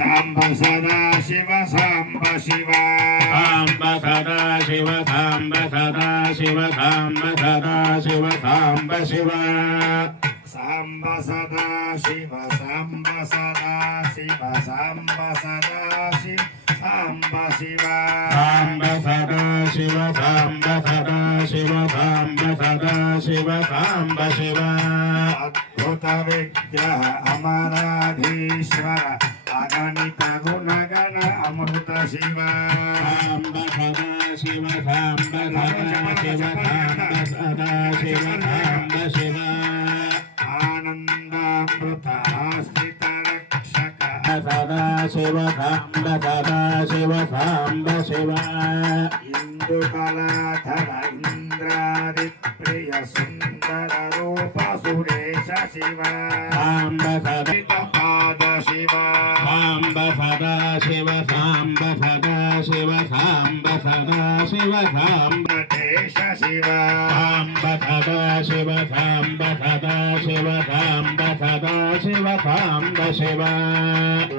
సాంబ సదా శివ సాంబ శివ సాంబ సదా శివ సాంబ సదా శివ సాంబ సదా శివ సాంబ శివ సాంబ సదా శివ సాంబ సదా శివ సాంబ సదా శివ సాంబ శివ సాంబ సదా శివ సాంబ సదా శివ సాంబ సదా శివ సాంబ శివ అద్భుత విగ్రహ అమరాధీశ్వర అగణిత గుణగణ అమృత శివ సాంబ సదా శివ సాంబ సదా శివ సాంబ సదా శివ సాంబ శివ ఆనందామృత ఆశ్రిత రక్షక సదా శివ సాంబ సదా శివ సాంబ శివ ఇందుకళాధర ఇంద్రాది ప్రియ సుందర రూప సురేశ శివ సాంబ సదా పాద శివ సాంబ సదా శివ సాంబ సదా శివ సాంబ సదా శివ సాంబ దేశ శివ సాంబ సదా శివ సాంబ సదా శివ సాంబ సదా శివ సాంబ శివ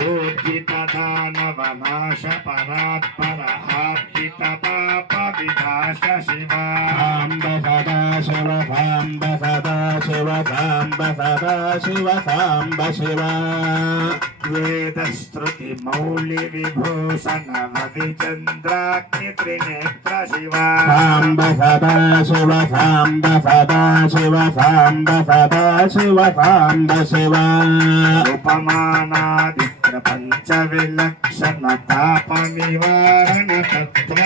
ఊర్జిత దానవ నాశ పరాత్పర ఆర్జిత పాప వినాశ శివ సాంబ సదా శివ సాంబ సదా శివ సాంబ సదా శివ సాంబ శివ వేదశ్రుతి మౌళి విభూషణ రవిచంద్రాగ్ని త్రినేత్ర శివ సాంబ సదా శివ సాంబ సదా శివ సాంబ సదా శివ సాంబ శివ ఉపమానాది ప్రపంచ విలక్షణ తాప నివారణ తత్వ